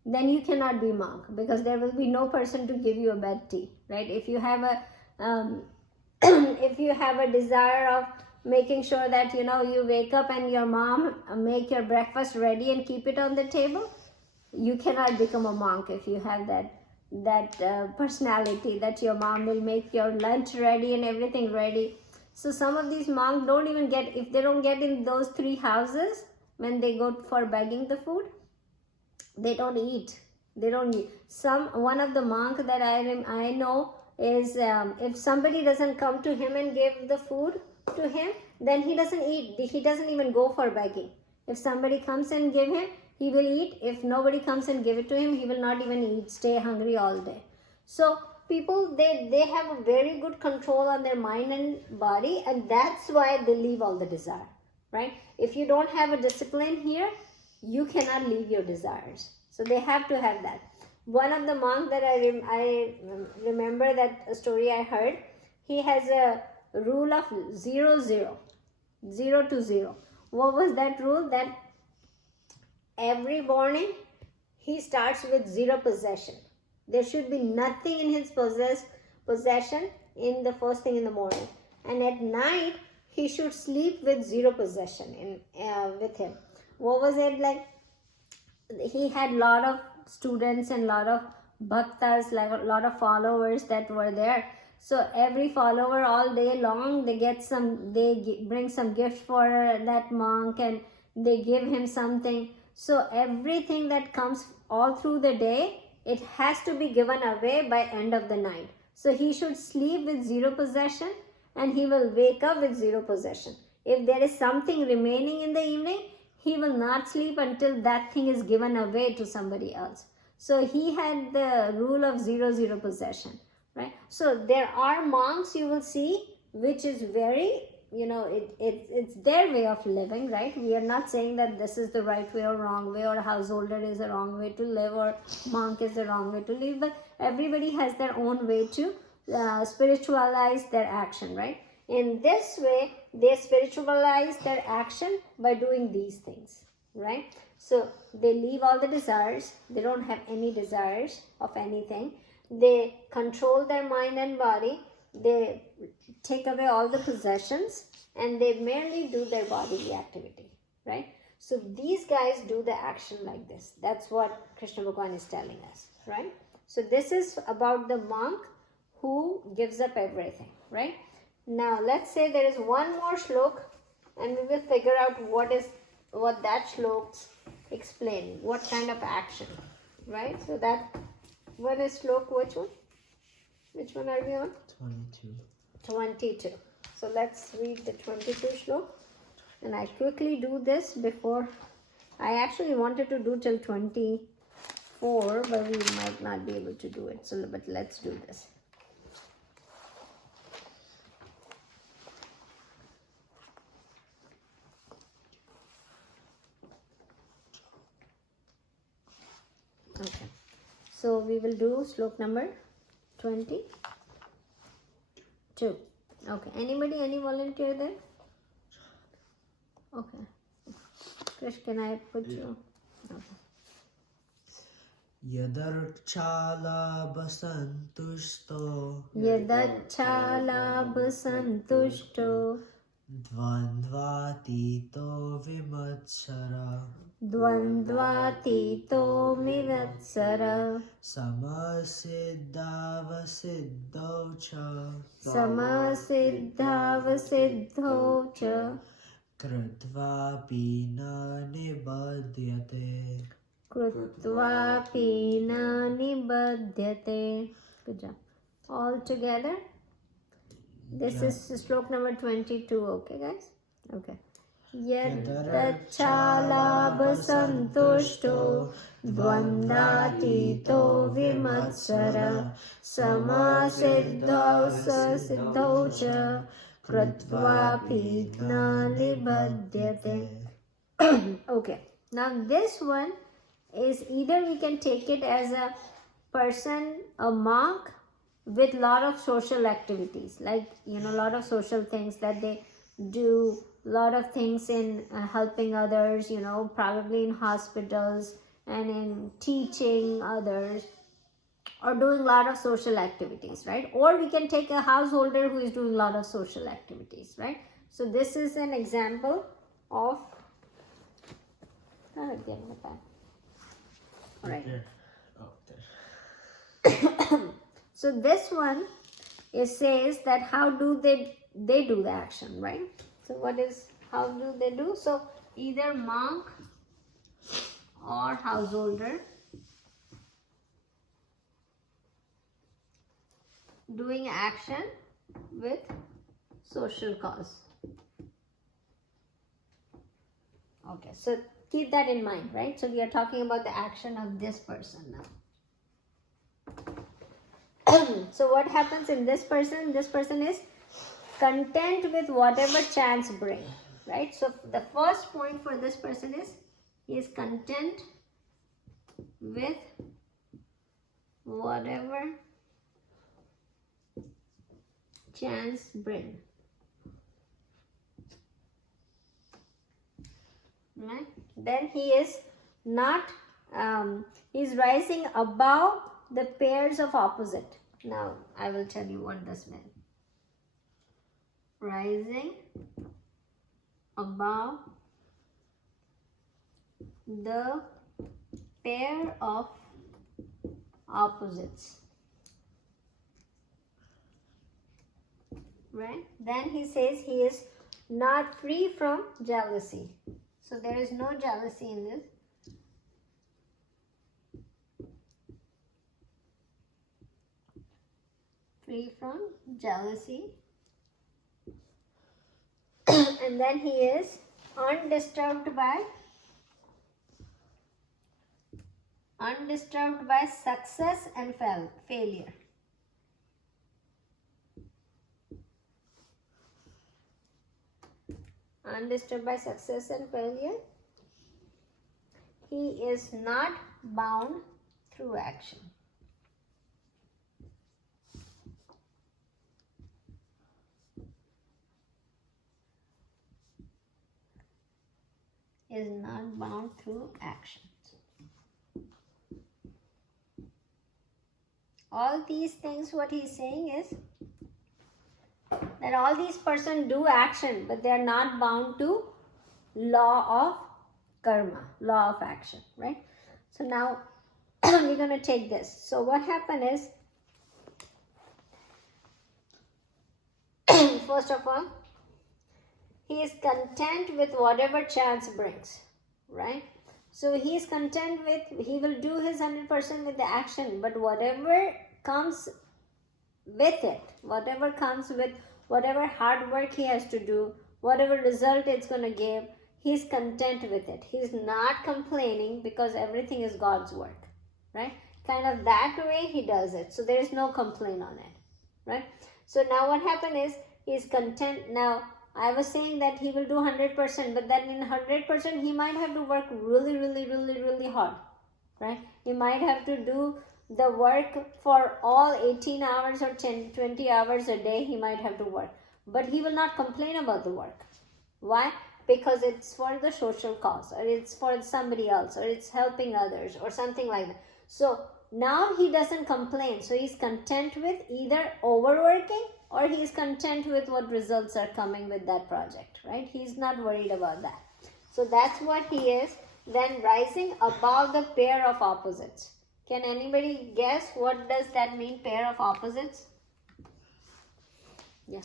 then you cannot be monk, because there will be no person to give you a bad tea, right? If you have a if you have a desire of making sure that you wake up and your mom make your breakfast ready and keep it on the table, you cannot become a monk. If you have that personality that your mom will make your lunch ready and everything ready. So some of these monks don't even get, if they don't get in those 3 houses when they go for begging the food, they don't eat. One of the monk that I know is, if somebody doesn't come to him and give the food to him, then he doesn't eat. He doesn't even go for begging. If somebody comes and give him, he will eat. If nobody comes and give it to him, he will not even eat, stay hungry all day. So people, they have a very good control on their mind and body, and that's why they leave all the desire, right? If you don't have a discipline here, you cannot leave your desires. So they have to have that. One of the monks that I remember, that story I heard, he has a rule of 0 to 0. What was that rule? That every morning he starts with 0 possession. There should be nothing in his possession in the first thing in the morning, and at night he should sleep with 0 possession with him. What was it like? He had a lot of students and a lot of bhaktas, like a lot of followers that were there. So every follower all day long, they bring some gift for that monk, and they give him something. So everything that comes all through the day, it has to be given away by end of the night. So he should sleep with 0 possession, and he will wake up with 0 possession. If there is something remaining in the evening, he will not sleep until that thing is given away to somebody else. So he had the rule of 0 possession, right? So there are monks you will see, which is very, it's their way of living, right? We are not saying that this is the right way or wrong way, or householder is the wrong way to live, or monk is the wrong way to live, but everybody has their own way to spiritualize their action, right? In this way, they spiritualize their action by doing these things, right? So they leave all the desires. They don't have any desires of anything. They control their mind and body. They take away all the possessions, and they merely do their bodily activity, right? So these guys do the action like this. That's what Krishna Bhagavan is telling us, right? So this is about the monk who gives up everything, right? Now let's say there is one more shlok, and we will figure out what that shlok's explaining, what kind of action, right? So that, what is shlok, which one? Which one are we on? 22. So let's read the 22 shlok, and I quickly do this before. I actually wanted to do till 24, but we might not be able to do it. So, but let's do this. Okay, so we will do shlok number 22. Okay, anybody, any volunteer there? Okay, Krish, can I put you? Okay. Yadachalabhasantushto Dvandvatito vimatsara Dvandvatito Samasiddhavasiddhaucha Kritvapi na nibadhyate. Good job. All together. This is stroke number 22. Okay, guys? Okay. यदच्छालाभसन्तुष्टो द्वन्द्वातीतो विमत्सरः समासिद्धौ सिद्धौ च कृत्वापि न निबध्यते. Okay, now this one is either we can take it as a person, a monk with lot of social activities, like lot of social things that they do, lot of things in helping others, probably in hospitals and in teaching others, or doing a lot of social activities, right? Or we can take a householder who is doing a lot of social activities, right? So this is an example of all right. Oh, there. So this one, it says that how do they do the action, right? So what is, how do they do? So either monk or householder doing action with social cause. Okay, so keep that in mind, right? So we are talking about the action of this person now. So what happens in this person? This person is content with whatever chance bring, right? So the first point for this person is he is content with whatever chance bring, right? Then he is not he's rising above the pairs of opposite. Now I will tell you what this means. Rising above the pair of opposites, right? Then he says he is not free from jealousy. So there is no jealousy in this. Free from jealousy. And then he is undisturbed by success and failure. Undisturbed by success and failure. He is not bound through action. Is not bound through action. All these things, what he's saying is that all these persons do action, but they are not bound to law of karma, law of action, right? So now we're going to take this. So what happened is, first of all, he is content with whatever chance brings, right? So he is content with, he will do his 100% with the action, but whatever comes with it, whatever comes with whatever hard work he has to do, whatever result it's going to give, he's content with it. He's not complaining because everything is God's work, right? Kind of that way he does it. So there is no complaint on it, right? So now what happened is he's content. Now I was saying that he will do 100%, but then in 100% he might have to work really hard, right? He might have to do the work for all 18 hours or 20 hours a day. He might have to work, but he will not complain about the work. Why? Because it's for the social cause, or it's for somebody else, or it's helping others, or something like that. So now he doesn't complain. So he's content with either overworking, or he's content with what results are coming with that project, right? He's not worried about that. So that's what he is. Then rising above the pair of opposites. Can anybody guess what does that mean, pair of opposites? Yeah.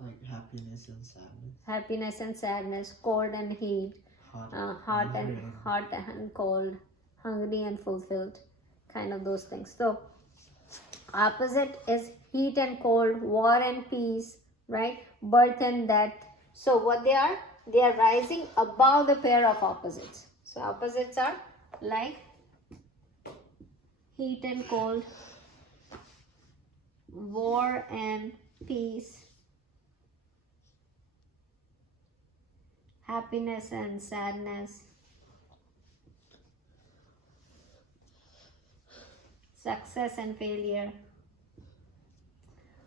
Like happiness and sadness. Happiness and sadness, cold and heat, hot and cold, hungry and fulfilled, kind of those things. So opposite is heat and cold, war and peace, right? Birth and death. So what they are? they are rising above the pair of opposites. So opposites are like heat and cold, war and peace, happiness and sadness, success and failure.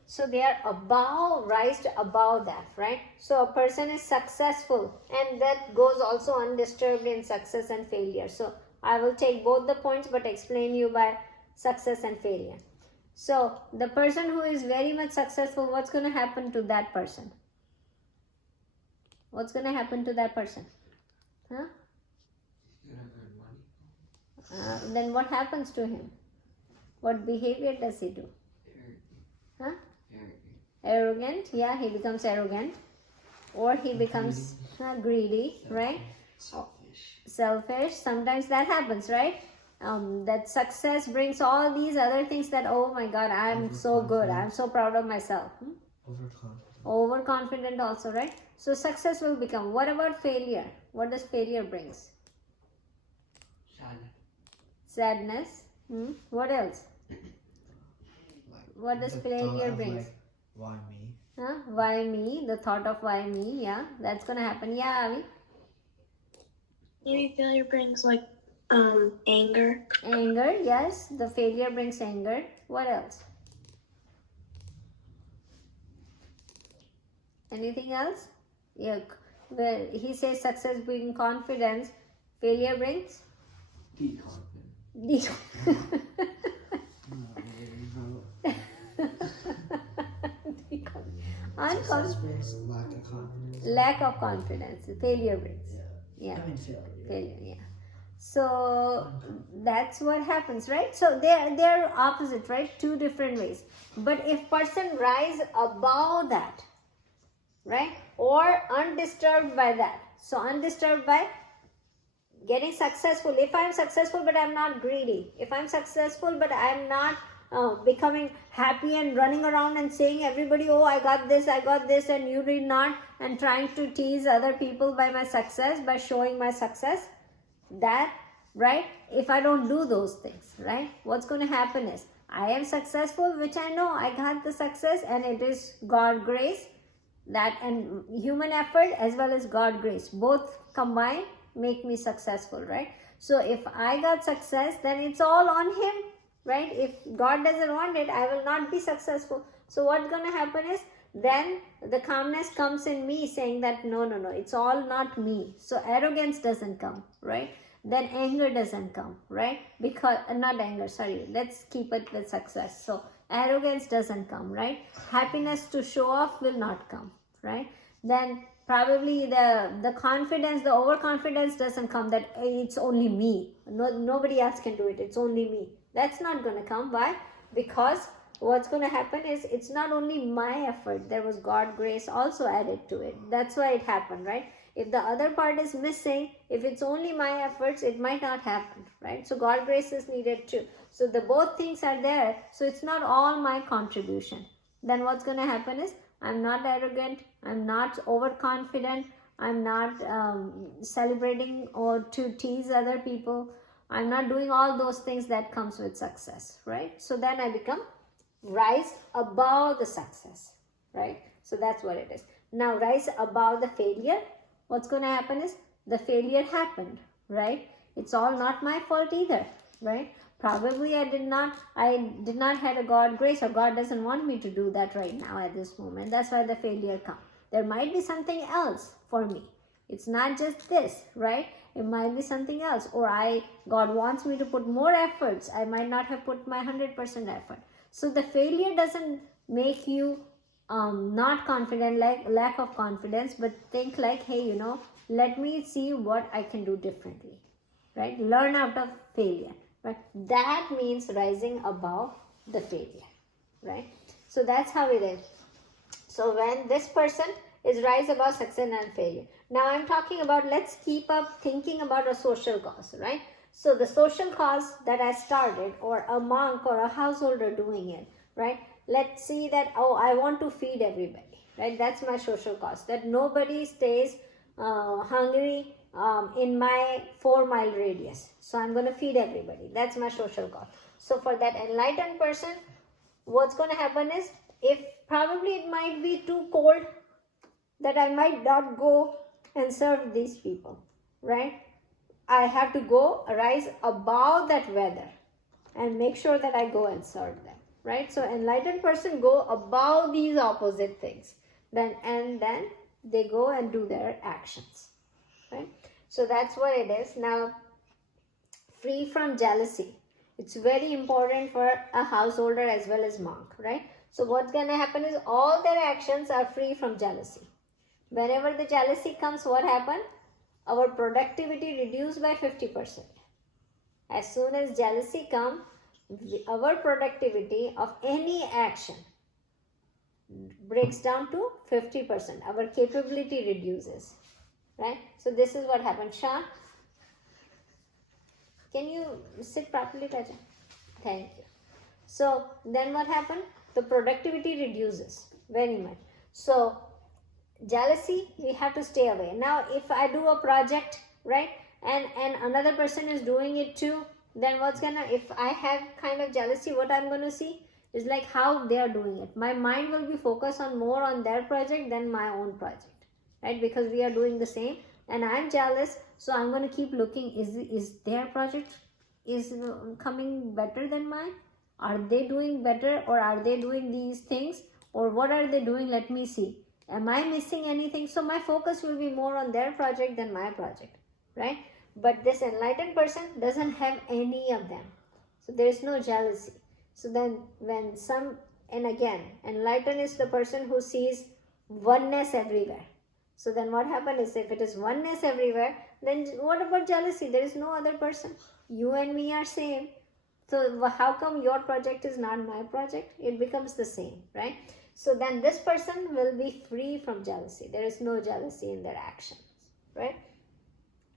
So they are above, raised above that, right? So a person is successful, and that goes also undisturbed in success and failure. So I will take both the points but explain you by success and failure. So the person who is very much successful, what's going to happen to that person? What's going to happen to that person? Huh? Then what happens to him? What behavior does he do? Huh? Arrogant. Yeah, he becomes arrogant, or he becomes greedy, right? Selfish. Sometimes that happens, right? That success brings all these other things that, oh my God, I'm so good, I'm so proud of myself. Overconfident also, right? So success will become. What about failure? What does failure brings? Sadness. What else? What does failure brings? Like, why me? Huh? Why me? The thought of why me. Yeah, that's gonna happen. Yeah, Avi. Maybe failure brings like anger. Anger. Yes, the failure brings anger. What else? Anything else? Yeah. Well, he says success brings confidence. Failure brings Success brings lack of confidence. lack of confidence. Failure brings. Yeah. I mean failure. Failure. Yeah. So that's what happens, right? So they're opposite, right? Two different ways. But if person rise above that, right, or undisturbed by that. So undisturbed by getting successful. If I'm successful but I'm not greedy, if I'm successful but I'm not becoming happy and running around and saying everybody, oh, I got this, and you did not, and trying to tease other people by my success, by showing my success, that, right, if I don't do those things, right, what's going to happen is I am successful, which I know I got the success, and it is God grace, that and human effort as well as God grace, both combined make me successful, right? So if I got success, then it's all on him, right? If God doesn't want it, I will not be successful. So what's going to happen is then the calmness comes in me saying that no, it's all not me. So arrogance doesn't come, right? Then anger doesn't come, right? Because not anger, sorry, let's keep it with success. So arrogance doesn't come, right? Happiness to show off will not come, right? Then probably the confidence, the overconfidence doesn't come, that it's only me, nobody else can do it, it's only me. That's not going to come. Why? Because what's going to happen is it's not only my effort, there was God grace also added to it. That's why it happened, right? If the other part is missing, if it's only my efforts, it might not happen, right? So God grace is needed too. So the both things are there. So it's not all my contribution. Then what's going to happen is I'm not arrogant, I'm not overconfident, I'm not celebrating or to tease other people. I'm not doing all those things that comes with success, right? So then I become rise above the success, right? So that's what it is. Now rise above the failure. What's going to happen is the failure happened, right? It's all not my fault either, right? Probably I did not have a God grace, or God doesn't want me to do that right now at this moment. That's why the failure comes. There might be something else for me. It's not just this, right? It might be something else, or God wants me to put more efforts. I might not have put my 100% effort. So the failure doesn't make you not confident, like lack of confidence, but think like, hey, let me see what I can do differently, right? Learn out of failure, right? That means rising above the failure, right? So that's how it is. So when this person is rise above success and failure. Now I'm talking about, let's keep up thinking about a social cause, right? So the social cause that I started, or a monk or a householder doing it, right? Let's see that, oh, I want to feed everybody, right? That's my social cause, that nobody stays hungry in my 4-mile radius. So I'm going to feed everybody. That's my social cause. So for that enlightened person, what's going to happen is, if probably it might be too cold, that I might not go and serve these people, right? I have to go rise above that weather and make sure that I go and serve them, right? So enlightened person go above these opposite things, then they go and do their actions, right? So that's what it is. Now, free from jealousy. It's very important for a householder as well as monk, right? So what's going to happen is, all their actions are free from jealousy. Whenever the jealousy comes, what happens? Our productivity reduced by 50%. As soon as jealousy comes, our productivity of any action breaks down to 50%. Our capability reduces, right? So this is what happens. Shah, can you sit properly, Raja? Thank you. So then what happened? The productivity reduces very much. So jealousy, we have to stay away. Now if I do a project, right, and another person is doing it too, then if I have kind of jealousy, what I'm going to see is like how they are doing it. My mind will be focused on more on their project than my own project, right? Because we are doing the same and I'm jealous, so I'm going to keep looking, is their project is coming better than mine? Are they doing better, or are they doing these things, or what are they doing? Let me see. Am I missing anything? So my focus will be more on their project than my project, right? But this enlightened person doesn't have any of them. So there is no jealousy. So then and again, enlightened is the person who sees oneness everywhere. So then what happens is, if it is oneness everywhere, then what about jealousy? There is no other person. You and me are same. So how come your project is not my project? It becomes the same, right? So then this person will be free from jealousy. There is no jealousy in their actions, right?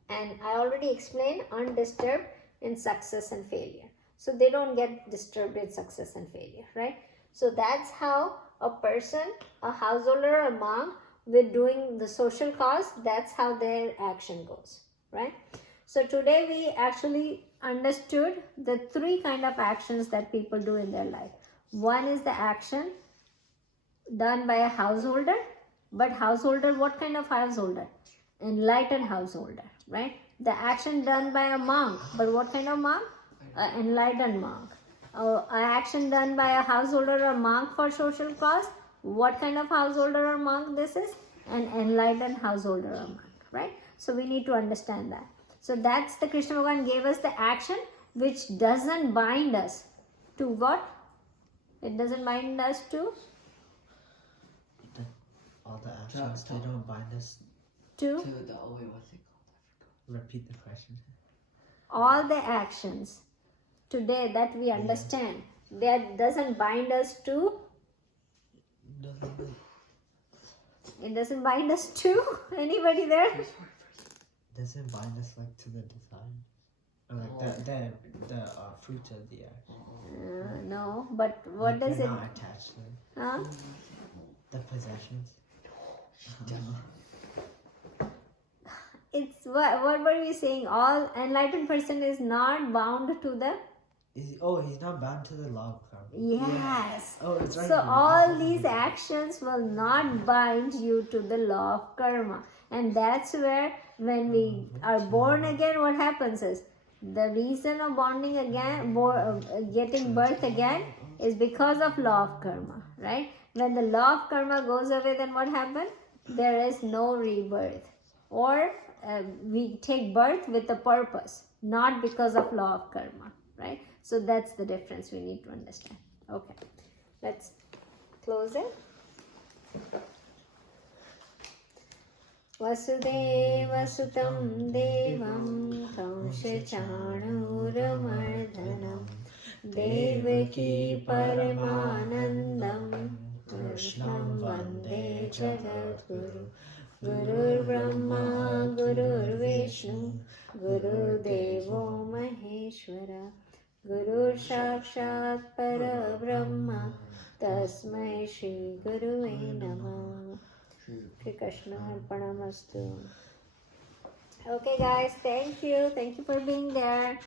And I already explained undisturbed in success and failure. So they don't get disturbed in success and failure, right? So that's how a person, a householder, a monk, with doing the social cause, that's how their action goes, right? So today we actually understood the 3 kind of actions that people do in their life. One is the action done by a householder, but householder, what kind of householder? Enlightened householder, right? The action done by a monk, but what kind of monk? An enlightened monk. An action done by a householder or monk for social cause, what kind of householder or monk this is? An enlightened householder or monk, right? So we need to understand that. So that's the Krishna Bhagavan gave us the action which doesn't bind us to what? It doesn't bind us to? All the actions, they don't bind us To? To the, wait, what's it called? Repeat the question. All the actions today that we understand, that doesn't bind us to? It doesn't bind us to? Anybody there? Doesn't bind us like to the design, or like the fruit of the action. No, but what Like does you're it? not attached to it. Huh? The possessions. It's what were we saying? All enlightened person is not bound to the. He's not bound to the law of karma. Yes. Oh, it's right. So all these actions will not bind you to the law of karma, and that's where when we are born again, what happens is the reason of bonding again, getting birth again, is because of law of karma, right? When the law of karma goes away, then what happens? There is no rebirth, or we take birth with a purpose, not because of law of karma, right? So that's the difference we need to understand. Okay, let's close it. Vasudeva Sutam Devam Kanshachanuramardhanam Devaki Paramanandam Krishnam Vande Jagadguru Gurur Brahma Gurur Vishnu Guru Devo Maheshwara Guru Sakshat Para Brahma Tasmai Shri Gurue Namah. Shri Krishna Arpanamastu. Okay, guys, thank you. Thank you for being there.